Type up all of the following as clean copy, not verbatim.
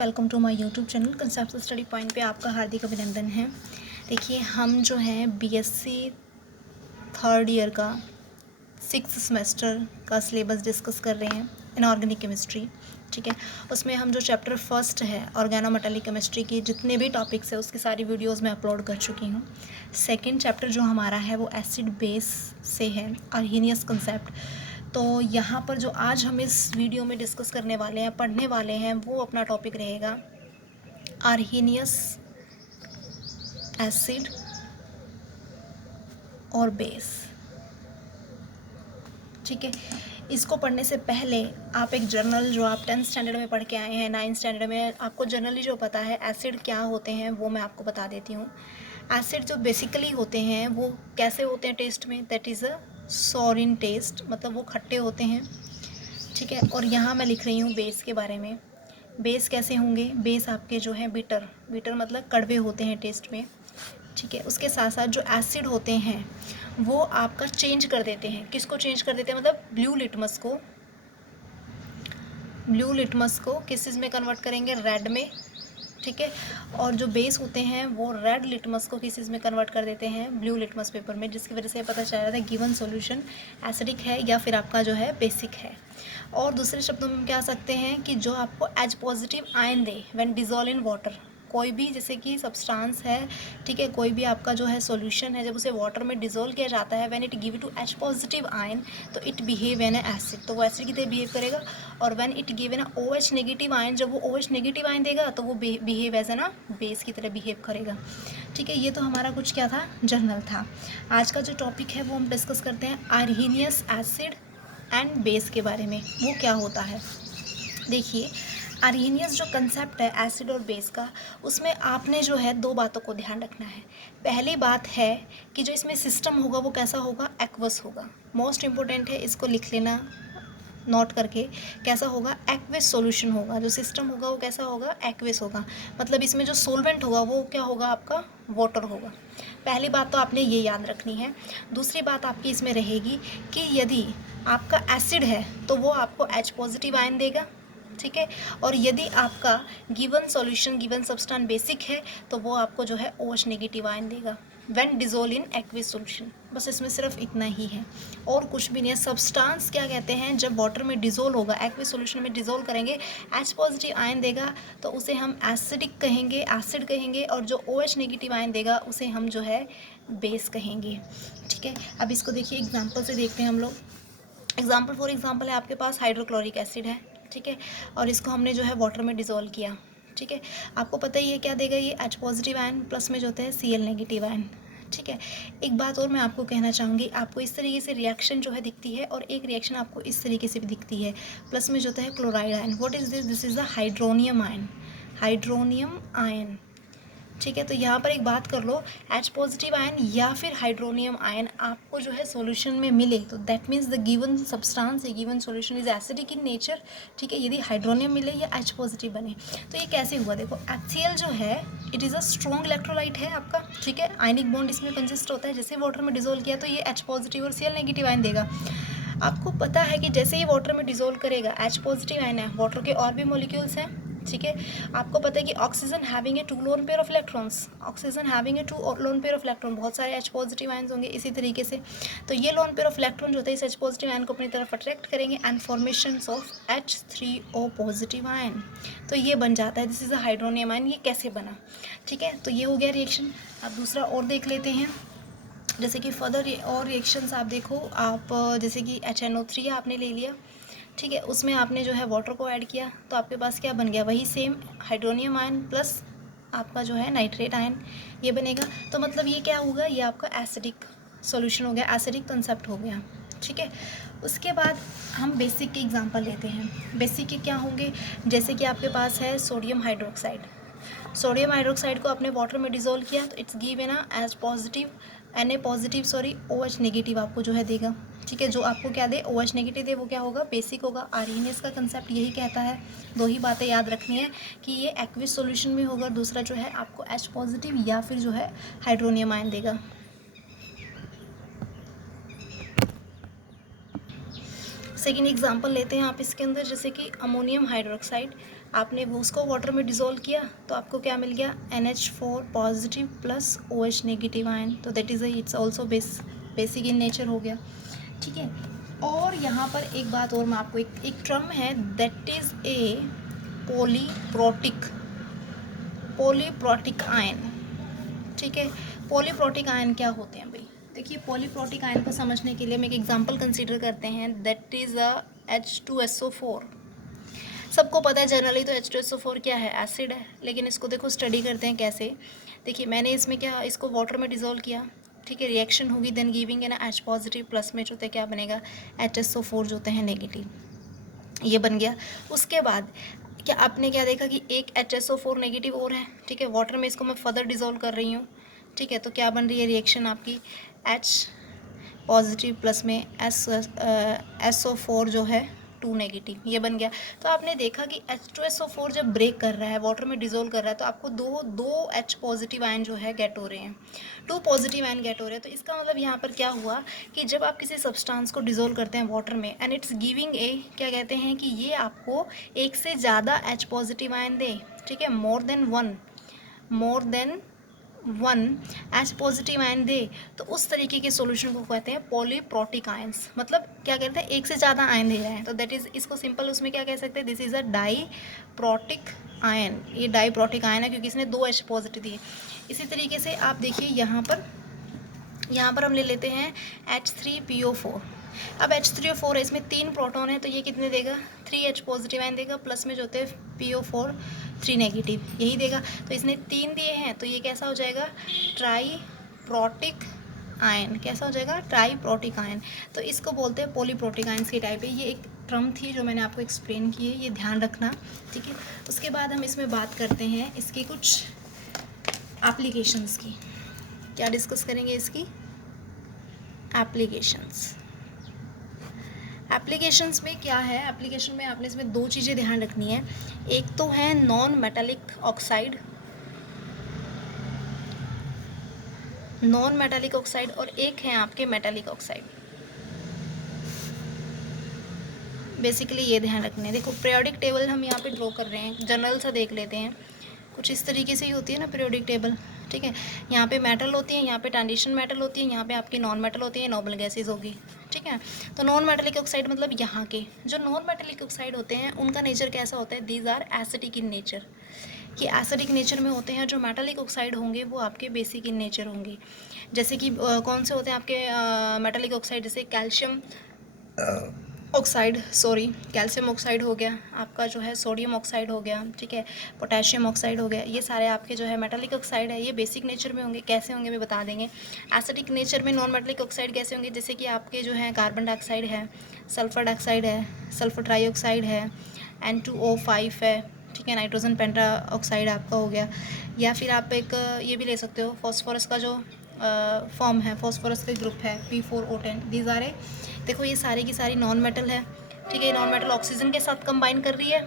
Welcome to my YouTube channel concept study point पे आपका हार्दिक अभिनंदन है। देखिए हम जो है बीएससी थर्ड ईयर का 6th सेमेस्टर का सिलेबस डिस्कस कर रहे हैं इनऑर्गेनिक केमिस्ट्री। ठीक है, उसमें हम जो चैप्टर फर्स्ट है ऑर्गेनोमेटेलिक केमिस्ट्री की जितने भी टॉपिक्स है उसकी सारी वीडियोस मैं अपलोड कर चुकी हूँ। सेकेंड चैप्टर जो हमारा है वो एसिड बेस से है, अर्हीनियस कंसेप्ट। तो यहाँ पर जो आज हम इस वीडियो में डिस्कस करने वाले हैं, पढ़ने वाले हैं, वो अपना टॉपिक रहेगा अर्हीनियस एसिड और बेस। ठीक है, इसको पढ़ने से पहले आप एक जर्नल जो आप 10th स्टैंडर्ड में पढ़ के आए हैं, 9th स्टैंडर्ड में आपको जनरली जो पता है एसिड क्या होते हैं वो मैं आपको बता देती हूँ। एसिड जो बेसिकली होते हैं वो कैसे होते हैं टेस्ट में, that is a sour test, मतलब वो खट्टे होते हैं। ठीक है, और यहाँ मैं लिख रही हूँ बेस के बारे में। बेस कैसे होंगे, बेस आपके जो है बिटर मतलब कड़वे होते हैं टेस्ट में। ठीक है, उसके साथ साथ जो एसिड होते हैं वो आपका चेंज कर देते हैं। किसको चेंज कर देते हैं, मतलब ब्लू लिटमस को किस चीज़ में कन्वर्ट करेंगे, रेड में। ठीक है, और जो बेस होते हैं वो रेड लिटमस को किस चीज़ में कन्वर्ट कर देते हैं, ब्लू लिटमस पेपर में, जिसकी वजह से पता चल रहा था गिवन सॉल्यूशन एसिडिक है या फिर आपका जो है बेसिक है। और दूसरे शब्दों में हम कह सकते हैं कि जो आपको H positive ion they when dissolve in water, कोई भी जैसे कि सब्सटेंस है, ठीक है, कोई भी आपका जो है सॉल्यूशन है, जब उसे वाटर में डिजोल्व किया जाता है when it give to H positive ion तो इट बिहेव एन एसिड, तो वो एसिड की तरह बिहेव करेगा। और when it give an O H negative ion, जब वो ओ एच नेगेटिव आयन देगा तो वो बिहेव एज एन बेस की तरह बिहेव करेगा। ठीक है, ये तो हमारा कुछ क्या था, जर्नल था। आज का जो टॉपिक है वो हम डिस्कस करते हैं अर्हीनियस एसिड एंड बेस के बारे में, वो क्या होता है। देखिए, अर्हीनियस जो कंसेप्ट है एसिड और बेस का, उसमें आपने जो है दो बातों को ध्यान रखना है। पहली बात है कि जो इसमें सिस्टम होगा वो कैसा होगा, एक्वस होगा। मोस्ट इम्पोर्टेंट है, इसको लिख लेना नोट करके। कैसा होगा, एक्वेस सॉल्यूशन होगा। जो सिस्टम होगा वो कैसा होगा, एक्वेस होगा। मतलब इसमें जो सोलवेंट होगा वो क्या होगा, आपका वाटर होगा। पहली बात तो आपने ये याद रखनी है। दूसरी बात आपकी इसमें रहेगी कि यदि आपका एसिड है तो वो आपको एच पॉजिटिव आयन देगा। ठीक है, और यदि आपका given solution, given substance basic है तो वो आपको जो है OH नेगेटिव आयन देगा when dissolve in aqueous solution. बस इसमें सिर्फ इतना ही है और कुछ भी नहीं है। सब्सटेंस क्या कहते हैं, जब वाटर में डिजोल्व होगा, एक्विस सॉल्यूशन में डिजोल्व करेंगे, एच पॉजिटिव आयन देगा तो उसे हम एसिडिक कहेंगे, एसिड कहेंगे, और जो OH नेगेटिव आयन देगा उसे हम जो है बेस कहेंगे। ठीक है, अब इसको देखिए एग्जाम्पल से देखते हैं हम लोग। एग्जाम्पल फॉर एग्जाम्पल है, आपके पास हाइड्रोक्लोरिक एसिड है, ठीक है, और इसको हमने जो है वाटर में डिज़ोल्व किया। ठीक है, आपको पता ही है क्या देगा ये, एच पॉजिटिव आयन, प्लस में जो होता है Cl नेगेटिव आयन। ठीक है, एक बात और मैं आपको कहना चाहूँगी, आपको इस तरीके से रिएक्शन जो है दिखती है और एक रिएक्शन आपको इस तरीके से भी दिखती है। प्लस में जो होता है chloride ion. What is this, this is the hydronium ion. ठीक है, तो यहाँ पर एक बात कर लो, एच पॉजिटिव आयन या फिर हाइड्रोनियम आयन आपको जो है सॉल्यूशन में मिले तो that means the given substance, A given solution is acidic in nature. ठीक है, यदि हाइड्रोनियम मिले या एच पॉजिटिव बने तो ये कैसे हुआ, देखो HCl जो है it is a strong electrolyte है आपका। ठीक है, आयनिक बॉन्ड इसमें कंसिस्ट होता है। जैसे वाटर में डिजोल्व किया तो ये एच पॉजिटिव और Cl नेगेटिव आयन देगा। आपको पता है कि जैसे ही वाटर में डिजोल्व करेगा, एच पॉजिटिव आयन है, वाटर के और भी मॉलिक्यूल्स हैं। ठीक है, आपको पता है कि oxygen having a 2 lone pair of electrons, oxygen having a 2 lone pair of electron, बहुत सारे एच पॉजिटिव आयंस होंगे इसी तरीके से। तो ये लोन पेयर ऑफ इलेक्ट्रॉन जो होता है इस एच पॉजिटिव आयन को अपनी तरफ अट्रैक्ट करेंगे and formation of H3O positive ion, तो ये बन जाता है, this is a hydronium ion. ये कैसे बना, ठीक है, तो ये हो गया रिएक्शन। अब दूसरा और देख लेते हैं, जैसे कि फर्दर और रिएक्शंस आप देखो, आप जैसे कि HNO3 आपने ले लिया। ठीक है, उसमें आपने जो है वाटर को ऐड किया तो आपके पास क्या बन गया, वही सेम हाइड्रोनियम आयन प्लस आपका जो है नाइट्रेट आयन, ये बनेगा। तो मतलब ये क्या होगा, ये आपका एसिडिक सॉल्यूशन हो गया, एसिडिक कंसेप्ट हो गया। ठीक है, उसके बाद हम बेसिक के एग्जांपल लेते हैं। बेसिक के क्या होंगे, जैसे कि आपके पास है सोडियम हाइड्रोक्साइड। सोडियम हाइड्रोक्साइड को आपने वाटर में डिजोल्व किया तो its give an H positive Na positive sorry OH negative आपको जो है देगा। ठीक है, जो आपको क्या दे, OH नेगेटिव दे, वो क्या होगा, बेसिक होगा। अर्हीनियस का कंसेप्ट यही कहता है। दो ही बातें याद रखनी है कि ये एक्विस सॉल्यूशन में होगा, दूसरा जो है आपको H पॉजिटिव या फिर जो है हाइड्रोनियम आयन देगा। सेकेंड एग्जाम्पल लेते हैं आप इसके अंदर, जैसे कि अमोनियम हाइड्रोक्साइड। आपने वो उसको वाटर में डिज़ोल्व किया तो आपको क्या मिल गया, NH4 positive plus OH negative ion, तो that is it's also basic in nature हो गया, ठीक है। और यहाँ पर एक बात और, मैं आपको एक टर्म है that is a polyprotic ion, ठीक है। पॉलीप्रोटिक आयन क्या होते हैं भाई, देखिए पॉलीप्रोटिक आयन को समझने के लिए हम एक एग्जांपल कंसीडर करते हैं, दैट इज़ अ H2SO4। सबको पता है जनरली तो H2SO4 क्या है, एसिड है, लेकिन इसको देखो स्टडी करते हैं कैसे। देखिए मैंने इसमें क्या, इसको वाटर में डिज़ोल्व किया, ठीक है, रिएक्शन होगी, देन गिविंग है ना H पॉजिटिव प्लस में जो होता है क्या बनेगा, HSO4 जो होते हैं नेगेटिव, ये बन गया। उसके बाद क्या आपने क्या देखा कि एक HSO4 नेगेटिव और है, ठीक है, वाटर में इसको मैं फर्दर डिज़ोल्व कर रही हूँ, ठीक है, तो क्या बन रही है रिएक्शन आपकी, H पॉजिटिव प्लस में SO4 जो है 2 नेगेटिव, ये बन गया। तो आपने देखा कि H2SO4 जब ब्रेक कर रहा है, वाटर में डिज़ोल्व कर रहा है, तो आपको दो H पॉजिटिव आयन जो है गेट हो रहे हैं, 2 पॉजिटिव आयन गेट हो रहे हैं। तो इसका मतलब यहाँ पर क्या हुआ कि जब आप किसी सब्सटेंस को डिज़ोल्व करते हैं वाटर में एंड इट्स गिविंग ए, क्या कहते हैं कि ये आपको एक से ज़्यादा H पॉजिटिव आयन दे, ठीक है, more than one H positive ion दे, तो उस तरीके के सॉल्यूशन को कहते हैं पॉलीप्रोटिक आयंस। मतलब क्या कहते हैं, एक से ज़्यादा आयन दे रहा है, तो दैट इज़, इसको सिंपल उसमें क्या कह सकते हैं, दिस इज़ अ डाईप्रोटिक आयन। ये डाईप्रोटिक आयन है क्योंकि इसने 2 H पॉजिटिव दिए। इसी तरीके से आप देखिए यहाँ पर हम ले लेते हैं H3PO4। अब H3O4 है, इसमें 3 प्रोटॉन है, तो ये कितने देगा, 3H पॉजिटिव आयन देगा, प्लस में जो होते हैं PO4 3 नेगेटिव, यही देगा। तो इसने 3 दिए हैं, तो ये कैसा हो जाएगा, ट्राईप्रोटिक आयन, कैसा हो जाएगा, ट्राईप्रोटिक आयन। तो इसको बोलते हैं पॉलीप्रोटिक आयन्स की टाइप है। ये एक टर्म थी जो मैंने आपको एक्सप्लेन की है, ये ध्यान रखना, ठीक है। उसके बाद हम इसमें बात करते हैं इसकी कुछ एप्लीकेशंस की। क्या डिस्कस करेंगे, इसकी एप्लीकेशंस में क्या है, एप्लीकेशन में आपने इसमें 2 चीज़ें ध्यान रखनी है। एक तो है नॉन मेटालिक ऑक्साइड और एक है आपके मेटालिक ऑक्साइड। बेसिकली ये ध्यान रखने हैं। देखो पीरियोडिक टेबल हम यहाँ पे ड्रॉ कर रहे हैं, जनरल सा देख लेते हैं, कुछ इस तरीके से ही होती है ना पीरियोडिक टेबल, ठीक है। यहाँ पे मेटल होती है, यहाँ पे ट्रांजिशन मेटल होती है, यहाँ पे आपकी नॉन मेटल होती है, नोबल गैसेज होगी, ठीक है। तो नॉन मेटालिक ऑक्साइड मतलब यहाँ के जो नॉन मेटालिक ऑक्साइड होते हैं उनका नेचर कैसा होता है, these are acidic in nature, ये एसिडिक नेचर में होते हैं। जो मेटालिक ऑक्साइड होंगे वो आपके बेसिक इन नेचर होंगे। जैसे कि कौन से होते हैं आपके मेटालिक ऑक्साइड, जैसे कैल्शियम ऑक्साइड हो गया आपका, जो है सोडियम ऑक्साइड हो गया, ठीक है, पोटेशियम ऑक्साइड हो गया, ये सारे आपके जो है मेटालिक ऑक्साइड है, ये बेसिक नेचर में होंगे। कैसे होंगे भी बता देंगे। एसिडिक नेचर में नॉन मेटालिक ऑक्साइड कैसे होंगे, जैसे कि आपके जो है कार्बन डाइऑक्साइड है, सल्फर डाइऑक्साइड है, सल्फर ट्राईऑक्साइड है, N2O5 है, ठीक है, नाइट्रोजन पेंटा ऑक्साइड आपका हो गया। या फिर आप एक ये भी ले सकते हो, फॉस्फोरस का जो फॉर्म है, फॉस्फोरस का ग्रुप है P4O10, दीज आर ए। देखो ये सारी की सारी नॉन मेटल है, ठीक है, नॉन मेटल ऑक्सीजन के साथ कंबाइन कर रही है,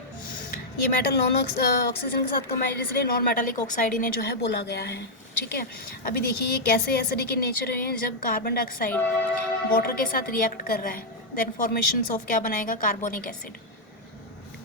ये मेटल नॉन ऑक्सीजन के साथ कंबाइन, इसलिए नॉन मेटालिक ऑक्साइड इन्हें जो है बोला गया है, ठीक है। अभी देखिए ये कैसे एसिडिक इन नेचर है, जब कार्बन डाइऑक्साइड वाटर के साथ रिएक्ट कर रहा है, देन फॉर्मेशन ऑफ क्या बनाएगा, कार्बोनिक एसिड,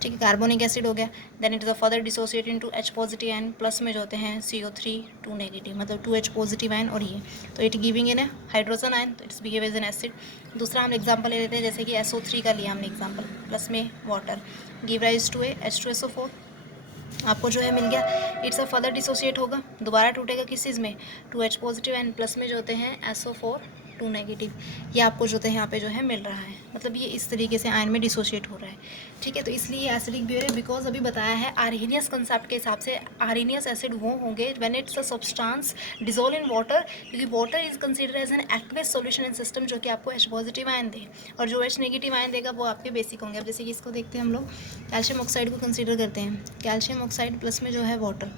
ठीक है, कार्बोनिक एसिड हो गया। Then it is a further dissociate into H positive ion, plus में जो होते हैं CO3 2 नेगेटिव, मतलब 2H पॉजिटिव आयन, और ये तो इट गिविंग इन है हाइड्रोजन आयन, तो its behave as an acid. दूसरा हम एग्जांपल ले लेते हैं, जैसे कि SO3 का लिया हमने एग्जांपल, प्लस में water, give rise to H2SO4, आपको जो है मिल गया। इट्स अ फर्दर डिसोसिएट होगा, दोबारा टूटेगा किस चीज़ में, 2H पॉजिटिव एंड प्लस में जो होते हैं SO4 2 नेगेटिव, ये आपको जो है यहाँ पे जो है मिल रहा है। मतलब ये इस तरीके से आयन में डिसोशिएट हो रहा है, ठीक है। तो इसलिए एसिडिक बिहेवियर, बिकॉज अभी बताया है आर्हेनियस कंसेप्ट के हिसाब से, आर्हेनियस एसिड वो होंगे when it's a substance dissolve in water, क्योंकि water is consider as an aqueous solution in system, जो कि आपको H पॉजिटिव आयन दे, और जो H नेगेटिव आयन देगा वो आपके बेसिक होंगे। अब जैसे कि इसको देखते हैं हम लोग, कैल्शियम ऑक्साइड को कंसिडर करते हैं, कैल्शियम ऑक्साइड प्लस में जो है water,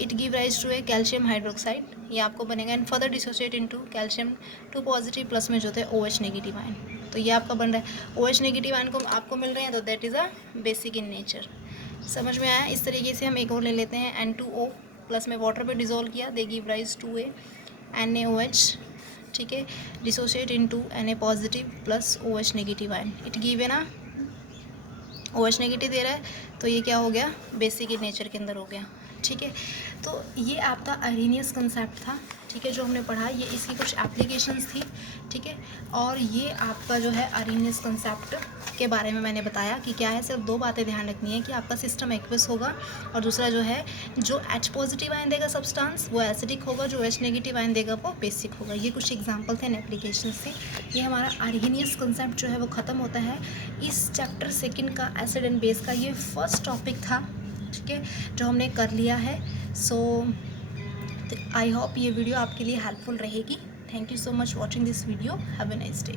it give rise to a calcium hydroxide, ये आपको बनेगा, and further dissociate into calcium 2 positive plus में जो होते हैं OH नेगेटिव आयन, तो ये आपका बन रहा है। OH नेगेटिव आयन को आपको मिल रहे हैं, तो that is a basic in nature. समझ में आया। इस तरीके से हम एक और ले लेते हैं, N2O प्लस में वाटर पे डिजोल्व किया, they give rise to a NaOH, ठीक है, dissociate into Na positive plus OH negative ion, it give है ना, OH नेगेटिव दे रहा है, तो ये क्या हो गया, बेसिक इन नेचर के अंदर हो गया। ठीक है, तो ये आपका अरेनियस कंसेप्ट था, ठीक है, जो हमने पढ़ा, ये इसकी कुछ एप्लीकेशंस थी। ठीक है, और ये आपका जो है अरेनियस कंसेप्ट के बारे में मैंने बताया कि क्या है। सिर्फ 2 बातें ध्यान रखनी है कि आपका सिस्टम एक्वस होगा, और दूसरा जो है जो H पॉजिटिव आयन देगा सब्सटेंस वो एसिडिक होगा, जो H नेगेटिव आयन देगा वो बेसिक होगा। ये कुछ एग्जाम्पल थे एंड एप्लीकेशंस थे। ये हमारा अरेनियस कंसेप्ट जो है वो ख़त्म होता है। इस चैप्टर 2 का एसिड एंड बेस का ये फर्स्ट टॉपिक था, ठीक है, जो हमने कर लिया है। सो आई होप ये वीडियो आपके लिए हेल्पफुल रहेगी। Thank you so much watching this video. Have a nice day.